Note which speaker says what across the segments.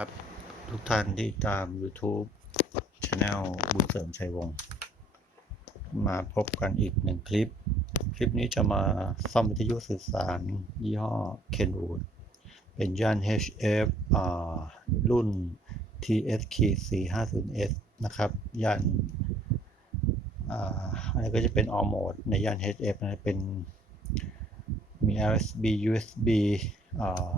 Speaker 1: ครับ ทุกท่านที่ตาม YouTube Channel บุญเสริมชัยวงศ์มาพบกันอีกหนึ่งคลิป คลิปนี้จะมาซ่อมวิทยุสื่อสาร ยี่ห้อ Kenwood เป็นย่าน HF รุ่น TSK 450S นะครับ ย่านอันนี้ก็จะเป็น all mode ในย่าน HF นะเป็นมี USB USB อ่า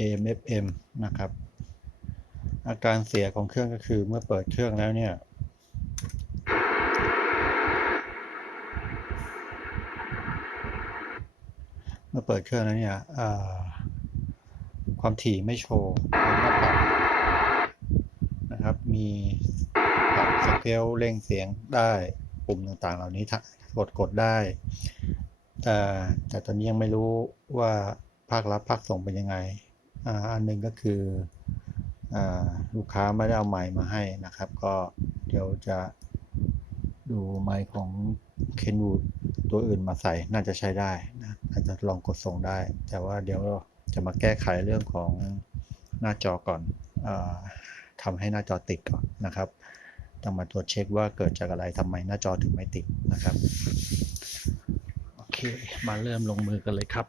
Speaker 1: AM FM นะครับ อาการเสียของเครื่องก็คือเมื่อเปิดเครื่องแล้วเนี่ยเมื่อเปิดเครื่องแล้วเนี่ยความถี่ไม่โชว์ป็นหน้าปัดนะครับ มีปรับสเกลเร่งเสียงได้ปุ่มต่างๆ เหล่านี้กดกดได้ แต่แต่ตอนนี้ยังไม่รู้ว่าภาครับภาคส่งเป็นยังไง อันหนึ่งก็คืออลูกค้าไม่ได้เอาไมค์มาให้นะครับ ก็เดี๋ยวจะดูไมค์ของ Kenwood ตัวอื่นมาใส่น่าจะใช้ได้นะอาจจะลองกดส่งได้ แต่ว่าเดี๋ยวจะมาแก้ไขเรื่องของหน้าจอก่อนอาทำให้หน้าจอติดก่อนนะครับ ต้องมาตรวจเช็คว่าเกิดจากอะไรทำไมหน้าจอถึงไม่ติดนะครับ โอเค มาเริ่มลงมือกันเลยครับ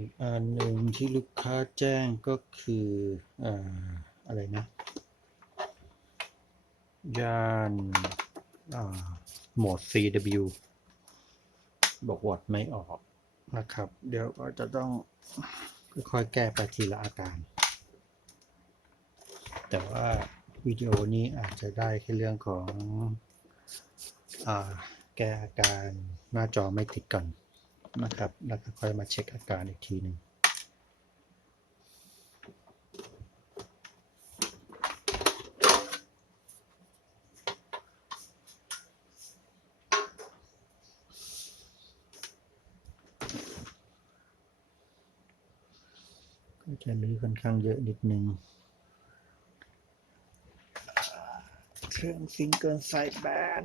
Speaker 1: อีกอันหนึ่งที่ลูกค้าแจ้งก็คืออ่าอะไรนะ ยานอ่าโหมด CW บอกวอดไม่ออกนะครับ เดี๋ยวก็จะต้องค่อยๆแก้ไปทีละอาการ แต่ว่าวิดีโอนี้อาจจะได้แค่เรื่องของอ่าแก้อาการหน้าจอไม่ติดก่อน นะครับ แล้วก็ค่อยมาเช็คอาการอีกทีหนึ่งก็จะรื้อค่อนข้างเยอะนิดนึง เครื่องซิงเกิลไซด์แบน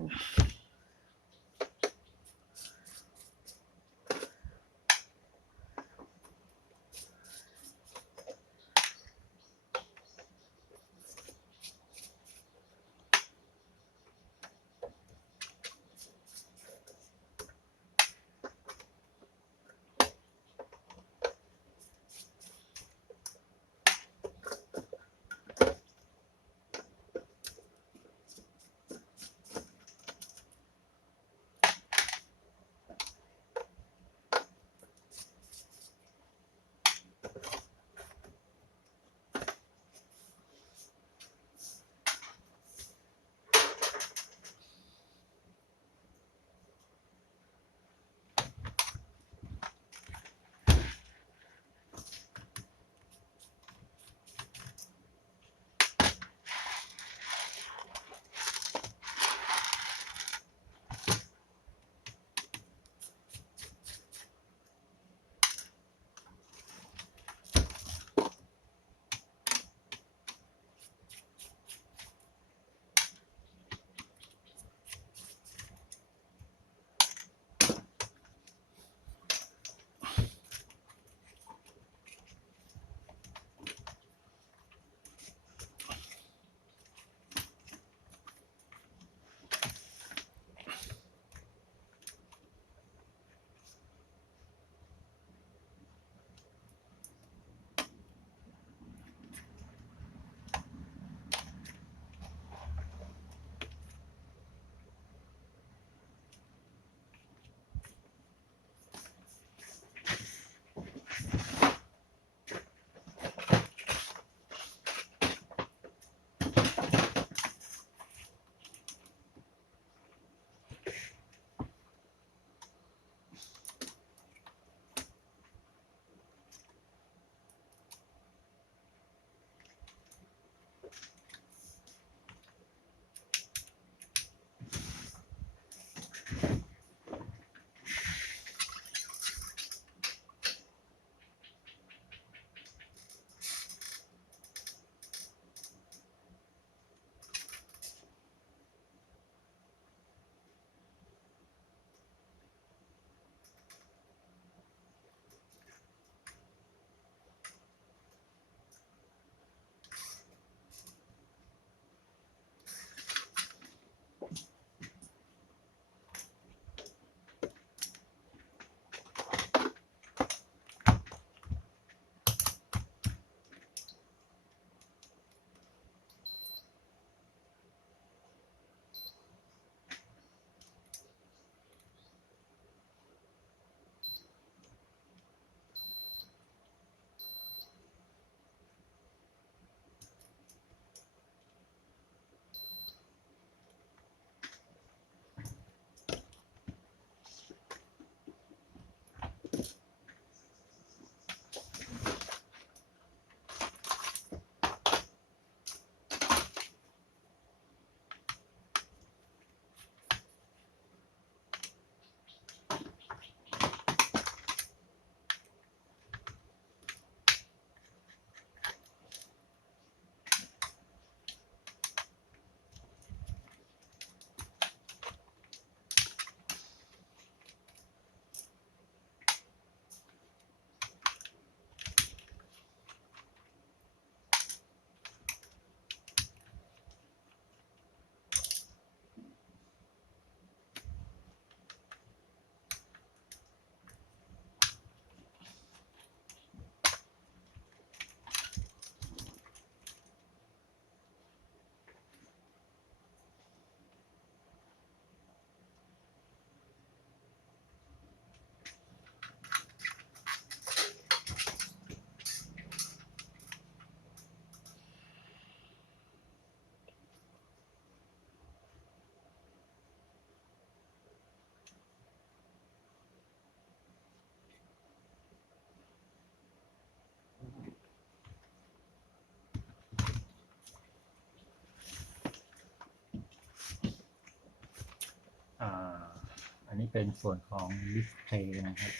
Speaker 1: อันนี้เป็นส่วนของดิสเพย์นะครับ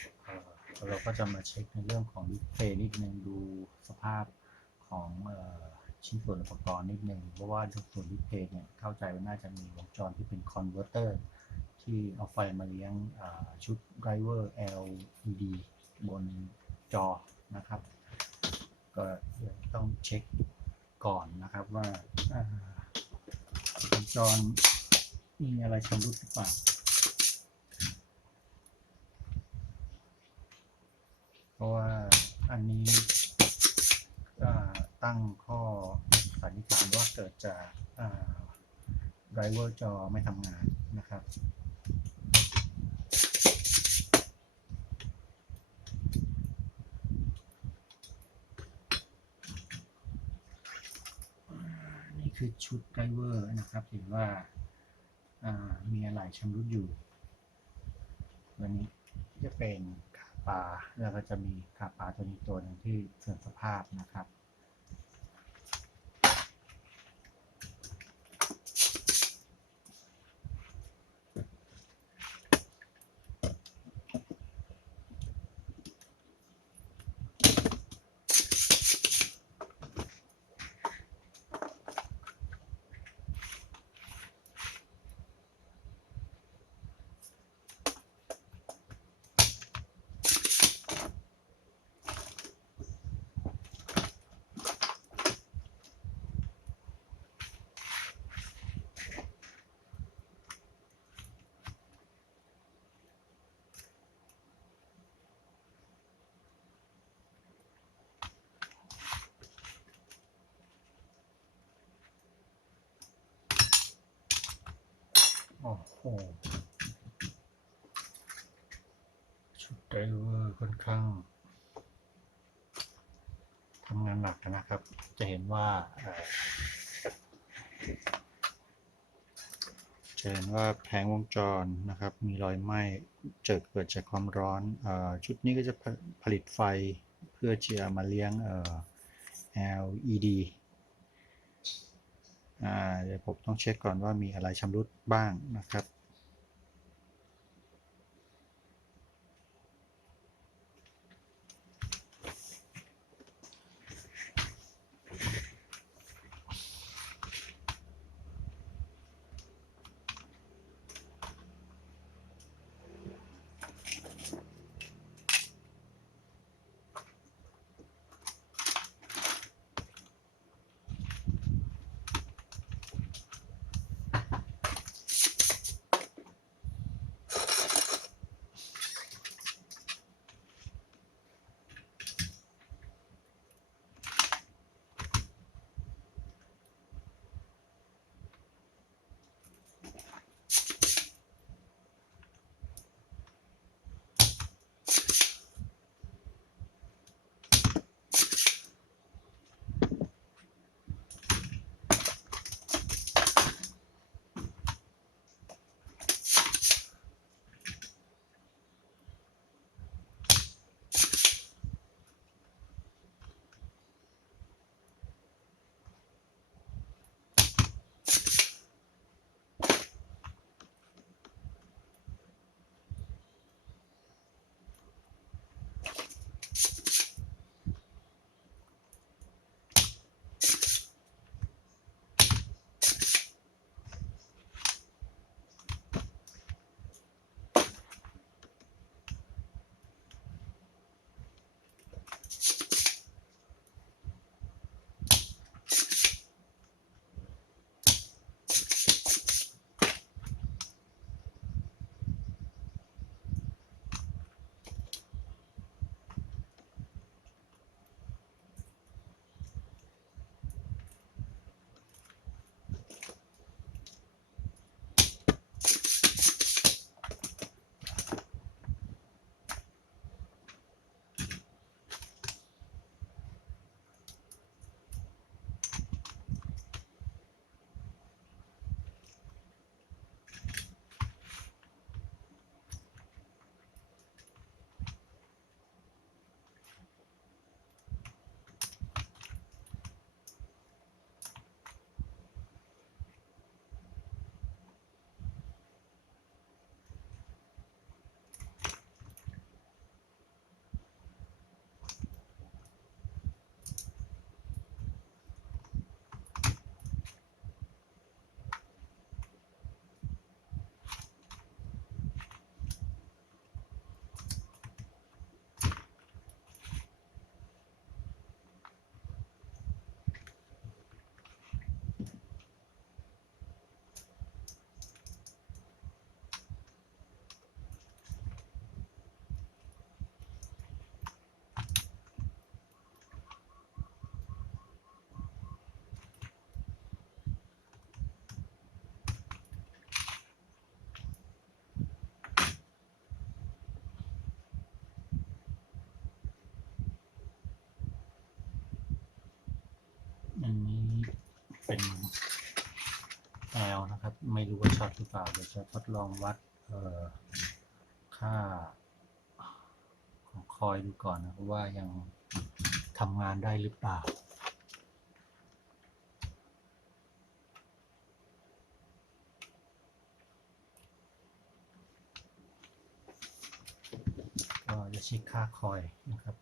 Speaker 1: เราก็จะมาเช็คในเรื่องของดิสเพย์นิดนึงดูสภาพของอชิ้นส่วนอุปกรณ์นิดนึงเพราะว่าส่วนดิสเพย์เนี่ยเข้าใจว่าน่าจะมีวงจรที่เป็นคอนเวอร์เตอร์ที่เอาไฟมาเลี้ยงชุดไดรเวอร์ LED บนจอนะครับ ก็ต้องเช็คก่อนนะครับว่าวงจร มีอะไรชำรุดหรือเปล่าเพราะว่าอันนี้ก็ตั้งข้อสันนิษฐานว่าเกิดจากไดรเวอร์จอไม่ทำงานนะครับนี่คือชุดไดรเวอร์นะครับเห็นว่า มีอะไรชำรุดอยู่ วันนี้จะเป็นขาปลาแล้วก็จะมีขาปลาตัวนี้ตัวหนึ่งที่เสื่อมสภาพนะครับ โอ้โหชุดไดรเวอร์ค่อนข้างทำงานหนักนะครับ จะเห็นว่าเอ่อจะเห็นว่าแผงวงจรนะครับ มีรอยไหม้เกิดเกิดจากความร้อนอชุดนี้ก็จะผลิตไฟเพื่อที่จะมาเลี้ยงเอ่อ LED เดี๋ยวผมต้องเช็คก่อนว่ามีอะไรชำรุดบ้างนะครับ เป็นแอลนะครับ ไม่รู้ว่าช็อตหรือเปล่า เดี๋ยวจะทดลองวัดค่าของคอยดูก่อนนะครับว่ายังทำงานได้หรือเปล่าก็จะเช็คค่าคอยนะครับ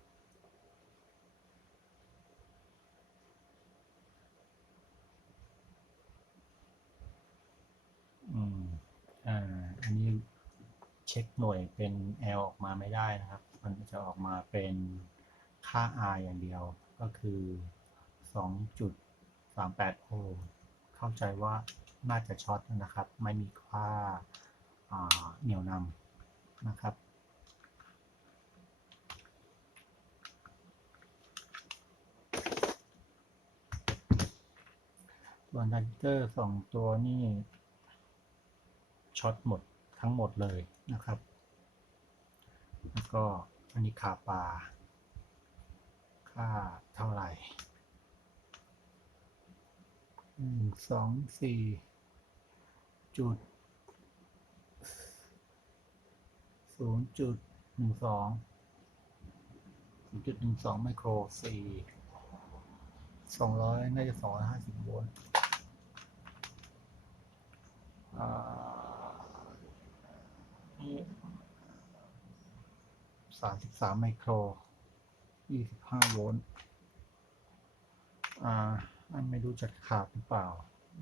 Speaker 1: อืม อ่า อันนี้เช็ค หน่วยเป็น L ออกมาไม่ได้นะครับ มันจะออกมาเป็นค่า R อย่างเดียวก็คือ 2.38โอห์มเข้าใจว่าน่าจะช็อตนะครับ ไม่มีค่าาเหนี่ยวนำนะครับส่วนไดเตอร์สองตัวนี่ช็อตหมดทั้งหมดเลยนะครับ ก็อันนี้ค่าปลา ค่าเท่าไหร่หนึ่งสองสี่จุดศูนย์จุดหนึ่งสองศูนย์จุดหนึ่งสองไมโครสี่สองร้อยน่าจะสองร้อยห้าสิบโวลต์อ่านี่ สามสิบสามไมโครยี่สิบห้าโวลต์ อ่า อันไม่รู้จะขาดหรือเปล่า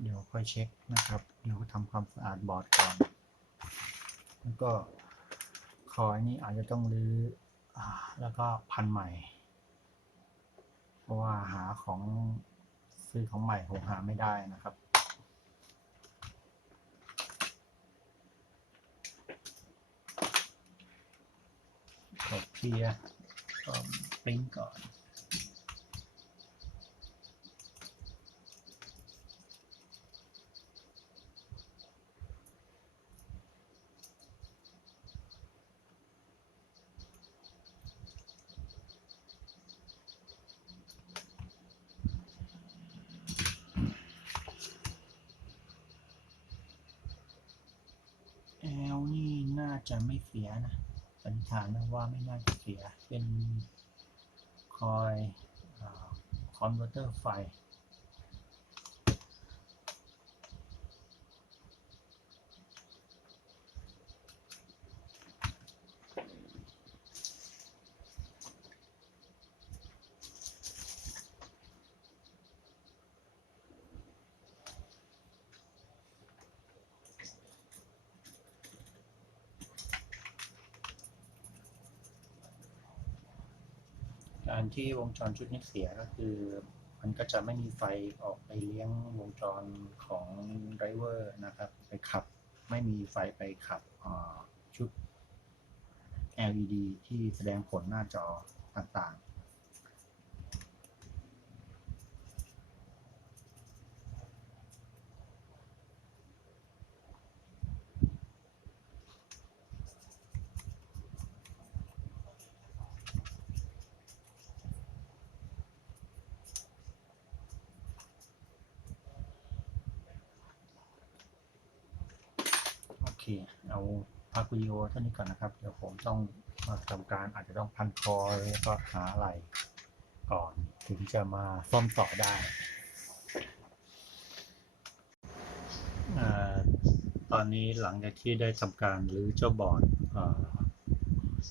Speaker 1: เดี๋ยวค่อยเช็คนะครับ เดี๋ยวทำความสะอาดบอร์ดก่อน แล้วก็คอยนี่อาจจะต้องรื้ออแล้วก็พันใหม่ เพราะว่าหาของซื้อของใหม่ผมหาไม่ได้นะครับ กดเคลียร์ก็ปริ้นก่อนแอลนี่น่าจะไม่เสียนะ สันนิษฐานนะว่าไม่น่าจะเสียเป็นคอยคอนเวอร์เตอร์ไฟ ที่วงจรชุดนี้เสียก็คือ มันก็จะไม่มีไฟออกไปเลี้ยงวงจรของไดรเวอร์นะครับ ไปขับไม่มีไฟไปขับชุด LED ที่แสดงผลหน้าจอต่างๆ โอเค เอาพัก วิดีโอเท่านี้ก่อนนะครับ เดี๋ยวผมต้องมาทำการอาจจะต้องพันคอแล้วก็หาอะไรก่อน ถึงจะมาซ่อมต่อได้ตอนนี้หลังจากที่ได้ทำการรื้อเจ้าบอร์ด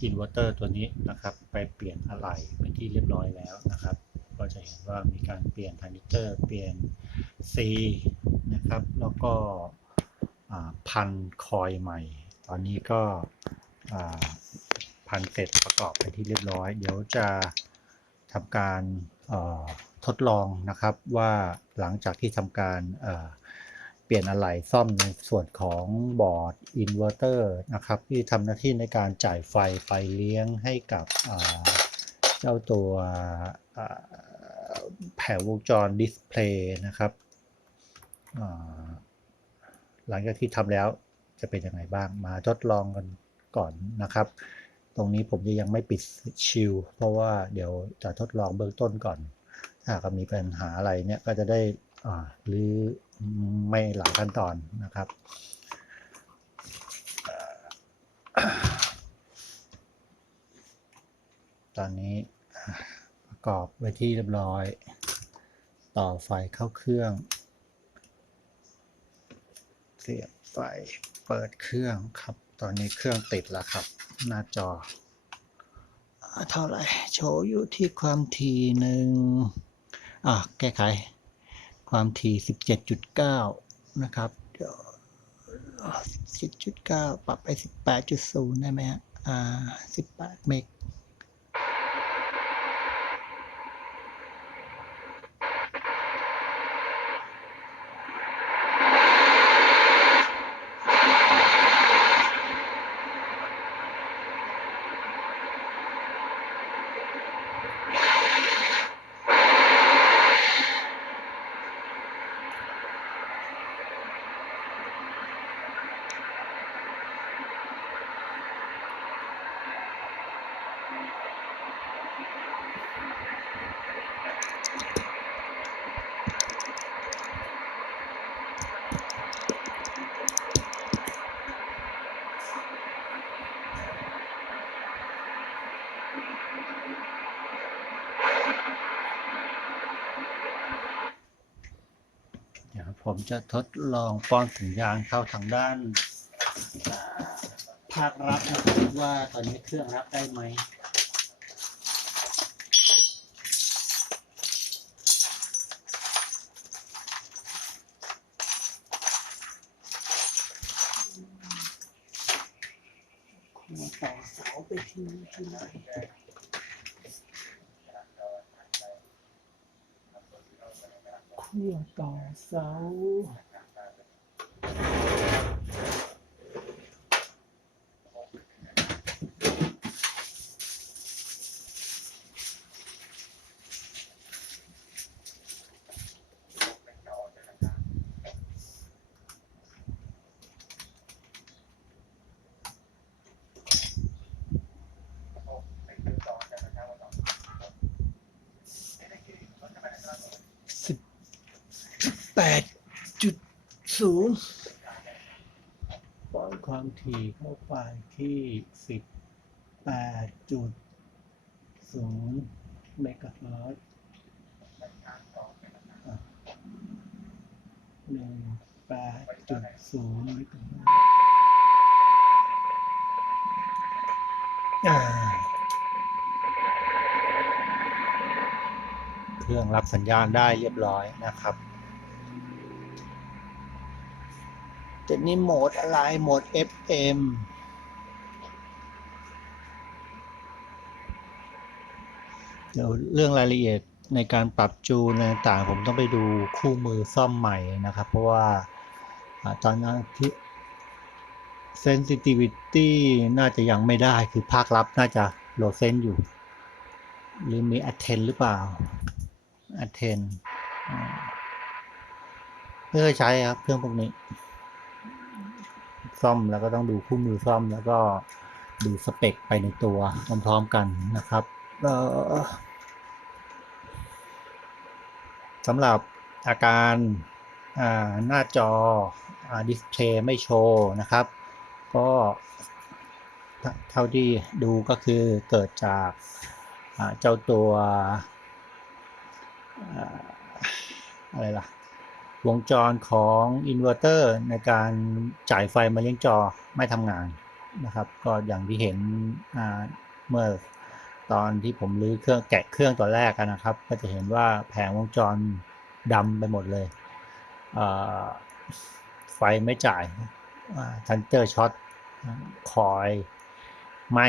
Speaker 1: อินเวอร์เตอร์ตัวนี้นะครับ ไปเปลี่ยนอะไหล่เป็นที่เรียบร้อยแล้วนะครับ ก็จะเห็นว่ามีการเปลี่ยนทานิเตอร์เปลี่ยน C นะครับ แล้วก็พันคอยใหม่ อนนี้ก็พันเสร็จประกอบไปที่เรียบร้อย เดี๋ยวจะทำการทดลองนะครับว่าหลังจากที่ทำการเปลี่ยนอะไหล่ซ่อมในส่วนของบอร์ดอินเวอร์เตอร์นะครับที่ทำหน้าที่ในการจ่ายไฟไปเลี้ยงให้กับเจ้าตัวแผงวงจรดิสเพลย์นะครับหลังจากที่ทำแล้ว จะเป็นยังไงบ้างมาทดลองกันก่อนนะครับ ตรงนี้ผมจะยังไม่ปิดชิลเพราะว่าเดี๋ยวจะทดลองเบื้องต้นก่อน ถ้าหากมีปัญหาอะไรเนี่ยก็จะได้อ่าหรือไม่หลายขั้นตอนนะครับตอนนี้ประกอบไว้ที่เรียบร้อย ต่อไฟเข้าเครื่อง เสียบไฟ เปิดเครื่องครับ ตอนนี้เครื่องติดแล้วครับ หน้าจอ เท่าไหร่โชว์อยู่ที่ความถี่หนึ่งอะแก้ไข ความถี่17.9นะครับเดี๋ยว17.9ปรับไป18.0ได้ไหมฮะอ่า18เมกเดี๋ยว ผมจะทดลองป้อนสัญญาณเข้าทางด้าน ภาครับนะครับว่าตอนนี้เครื่องรับได้ไหมต่อเสาไปทีที่ไหน เครื่องต่อเสา ปดจุดศูนย์ป้อนความถี่เข้าไปที่สิบแปดจุดศูนย์เมกะเฮิรตซ์อะหนึ่งแปดจุดศูนย์เมกะเฮิรตซ์อ่าเครื่องรับสัญญาณได้เรียบร้อยนะครับ แต่นี่โหมดอะไรโหมด FM เดี๋ยวเรื่องรายละเอียดในการปรับจูนอะไรต่างผมต้องไปดูคู่มือซ่อมใหม่นะครับ เพราะว่าตอนนั้นที่ sensitivity น่าจะยังไม่ได้คือภาครับน่าจะโหลดเซนอยู่ หรือมี attend หรือเปล่า attend ไม่เคยใช้ครับ เครื่องพวกนี้ ซ่อมแล้วก็ต้องดูคู่มือซ่อมแล้วก็ดูสเปคไปในตัวพร้อมๆกันนะครับเอ่อสำหรับอาการอ่าหน้าจอดิสเพลย์ไม่โชว์นะครับ ก็เท่าเท่าที่ดูก็คือเกิดจากอ่าเจ้าตัวอ่าอะไรล่ะ วงจรของอินเวอร์เตอร์ในการจ่ายไฟมาเลี้ยงจอไม่ทำงานนะครับ ก็อย่างที่เห็นเมื่อตอนที่ผมรื้อเครื่องแกะเครื่องตัวแรกนะครับ ก็จะเห็นว่าแผงวงจรดำไปหมดเลยไฟไม่จ่ายทันเจอร์ช็อตคอยไหม่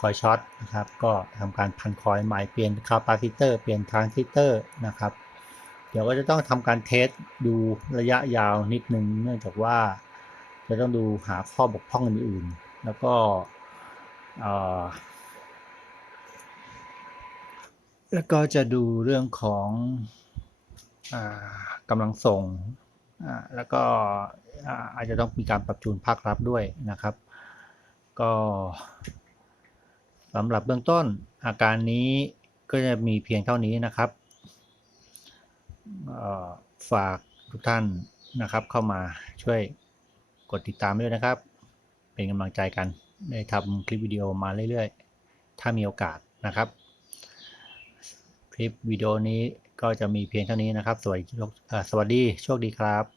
Speaker 1: คอยช็อตนะครับ ก็ทำการพันคอยใหม่เปลี่ยนคาปาซิเตอร์เปลี่ยนทรานซิสเตอร์นะครับ ดี๋ยวก็จะต้องทำการเทสดูระยะยาวนิดนึง เนื่องจากว่าจะต้องดูหาข้อบกพร่องอื่นๆ แล้วก็แล้วก็จะดูเรื่องของอกำลังส่ง แล้วก็อาจจะต้องมีการปรับจูนภาครับด้วยนะครับ ก็สำหรับเบื้องต้นอาการนี้ก็จะมีเพียงเท่านี้นะครับ ฝากทุกท่านนะครับ เข้ามาช่วยกดติดตามด้วยนะครับ เป็นกำลังใจกันได้ทำคลิปวิดีโอมาเรื่อยๆ ถ้ามีโอกาสนะครับ คลิปวิดีโอนี้ก็จะมีเพียงเท่านี้นะครับ สวัสดีสวัสดีโชคดีครับ